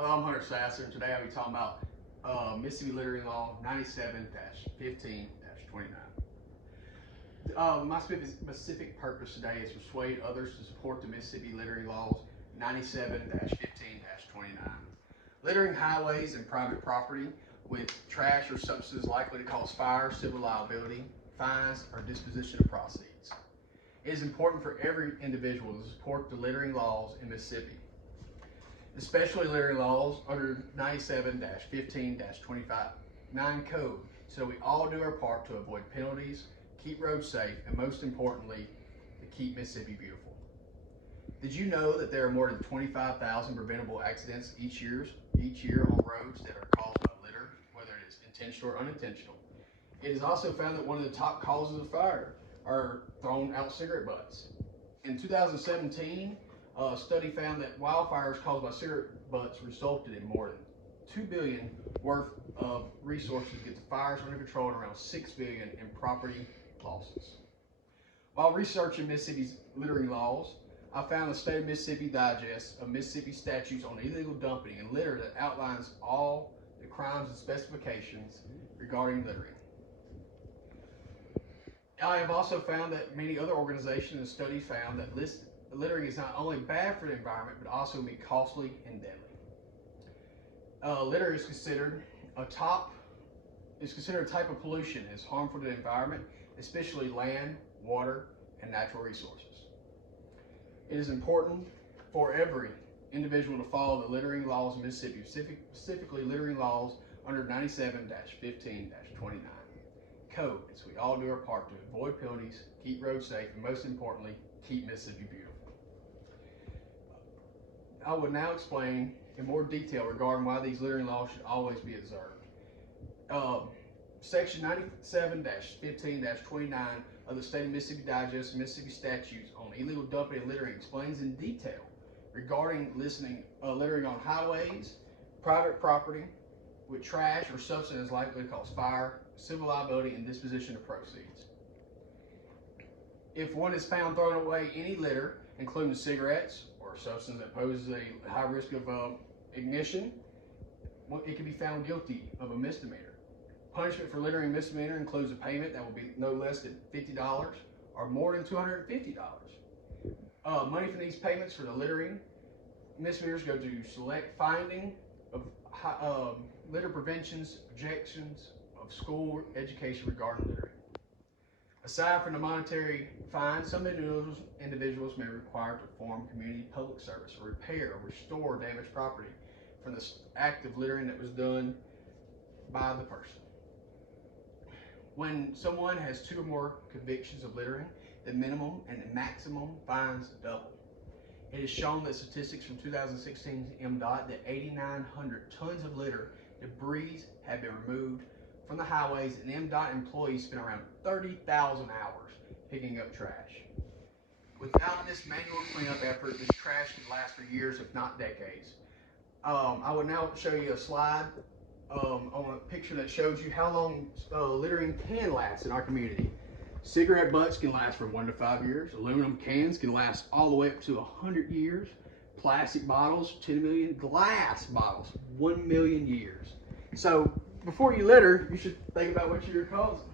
Hello, I'm Hunter Sasser, and today I'll be talking about Mississippi Littering Law 97-15-29. My specific purpose today is to persuade others to support the Mississippi Littering Laws 97-15-29. Littering highways and private property with trash or substances likely to cause fire, civil liability, fines, or disposition of proceeds. It is important for every individual to support the littering laws in Mississippi, especially littering laws under 97-15-25 code, so we all do our part to avoid penalties, keep roads safe, and most importantly, to keep Mississippi beautiful. Did you know that there are more than 25,000 preventable accidents each year on roads that are caused by litter, whether it is intentional or unintentional? It is also found that one of the top causes of fire are thrown out cigarette butts. In 2017, a study found that wildfires caused by cigarette butts resulted in more than $2 billion worth of resources to get the fires under control and around $6 billion in property losses. While researching Mississippi's littering laws, I found the State of Mississippi Digest of Mississippi Statutes on Illegal Dumping and Litter that outlines all the crimes and specifications regarding littering. I have also found that many other organizations and studies found that littering is not only bad for the environment, but also can be costly and deadly. Litter is considered a type of pollution and is harmful to the environment, especially land, water, and natural resources. It is important for every individual to follow the littering laws in Mississippi, specifically littering laws under 97-15-29 code, so we all do our part to avoid penalties, keep roads safe, and most importantly, keep Mississippi beautiful. I will now explain in more detail regarding why these littering laws should always be observed. Section 97-15-29 of the State of Mississippi Digest of Mississippi Statutes on Illegal Dumping and Littering explains in detail regarding littering on highways, private property, with trash or substance likely to cause fire, civil liability, and disposition of proceeds. If one is found throwing away any litter, including cigarettes or substance that poses a high risk of ignition, it can be found guilty of a misdemeanor. Punishment for littering misdemeanor includes a payment that will be no less than $50 or more than $250. Money from these payments for the littering misdemeanors go to select finding of litter preventions, objections of school education regarding littering. Aside from the monetary fine, some individuals may be required to perform community public service or repair or restore damaged property from the act of littering that was done by the person. When someone has 2 or more convictions of littering, the minimum and the maximum fines double. It is shown that statistics from 2016's MDOT that 8,900 tons of litter debris have been removed from the highways, and MDOT employees spend around 30,000 hours picking up trash. Without this manual cleanup effort, this trash could last for years, if not decades. I will now show you a slide on a picture that shows you how long littering can last in our community. Cigarette butts can last from 1 to 5 years. Aluminum cans can last all the way up to 100 years. Plastic bottles, 10 million. Glass bottles, 1 million years. So before you litter, you should think about what you're causing.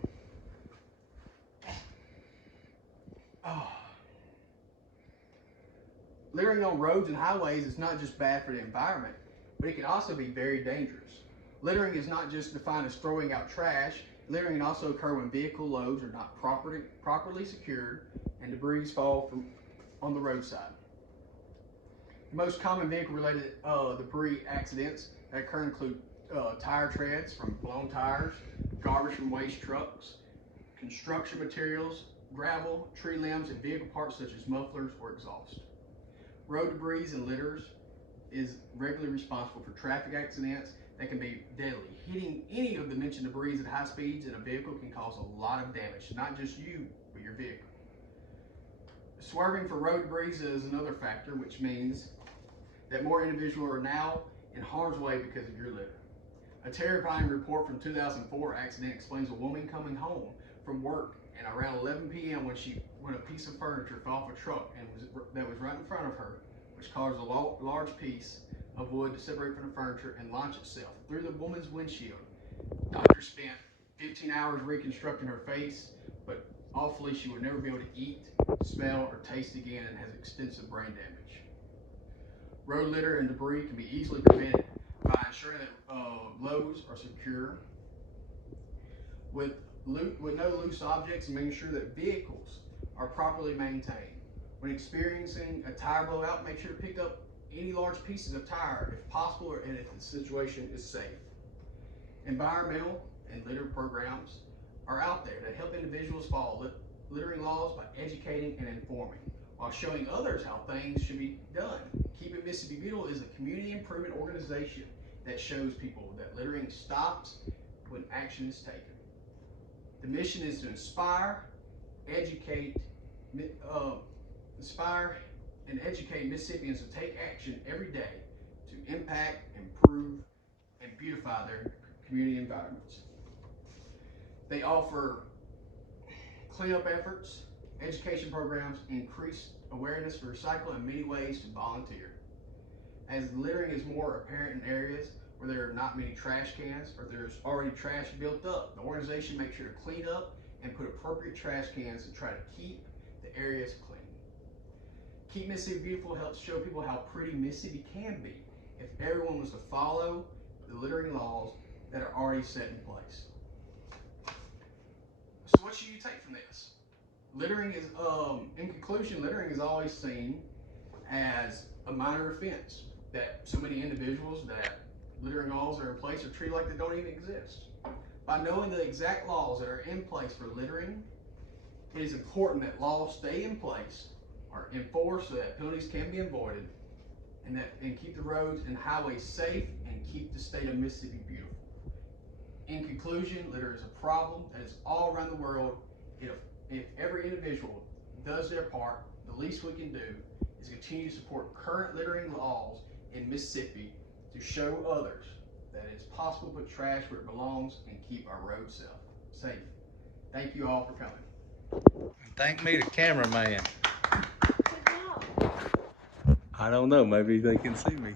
Littering on roads and highways is not just bad for the environment, but it can also be very dangerous. Littering is not just defined as throwing out trash. Littering can also occur when vehicle loads are not properly secured and debris fall on the roadside. The most common vehicle-related debris accidents that occur include tire treads from blown tires, garbage from waste trucks, construction materials, gravel, tree limbs, and vehicle parts such as mufflers or exhaust. Road debris and litters is regularly responsible for traffic accidents that can be deadly. Hitting any of the mentioned debris at high speeds in a vehicle can cause a lot of damage, not just you, but your vehicle. Swerving for road debris is another factor, which means that more individuals are now in harm's way because of your litter. A terrifying report from 2004 accident explains a woman coming home from work and around 11 p.m. when a piece of furniture fell off a truck that was right in front of her, which caused a large piece of wood to separate from the furniture and launch itself through the woman's windshield. Doctor spent 15 hours reconstructing her face, but awfully she would never be able to eat, smell, or taste again and has extensive brain damage. Road litter and debris can be easily prevented by ensuring that loads are secure with no loose objects and making sure that vehicles are properly maintained. When experiencing a tire blowout, make sure to pick up any large pieces of tire if possible and if the situation is safe. Environmental and litter programs are out there to help individuals follow littering laws by educating and informing, while showing others how things should be done. Keep It Mississippi Beautiful is a community improvement organization that shows people that littering stops when action is taken. The mission is to inspire and educate Mississippians to take action every day to impact, improve, and beautify their community environments. They offer cleanup efforts, education programs, increased awareness for recycling, and many ways to volunteer. As littering is more apparent in areas where there are not many trash cans or there's already trash built up, the organization makes sure to clean up and put appropriate trash cans to try to keep the areas clean. Keep Mississippi Beautiful helps show people how pretty Mississippi can be if everyone was to follow the littering laws that are already set in place. So what should you take from this? Littering is, in conclusion, littering is always seen as a minor offense, that so many individuals that littering laws are in place are treated like they don't even exist. By knowing the exact laws that are in place for littering, it is important that laws stay in place, are enforced so that penalties can be avoided, and keep the roads and highways safe and keep the state of Mississippi beautiful. In conclusion, litter is a problem that is all around the world. If every individual does their part, the least we can do is continue to support current littering laws in Mississippi to show others that it's possible to put trash where it belongs and keep our roads safe. Thank you all for coming. Thank me, the cameraman. Good job. I don't know, maybe they can see me.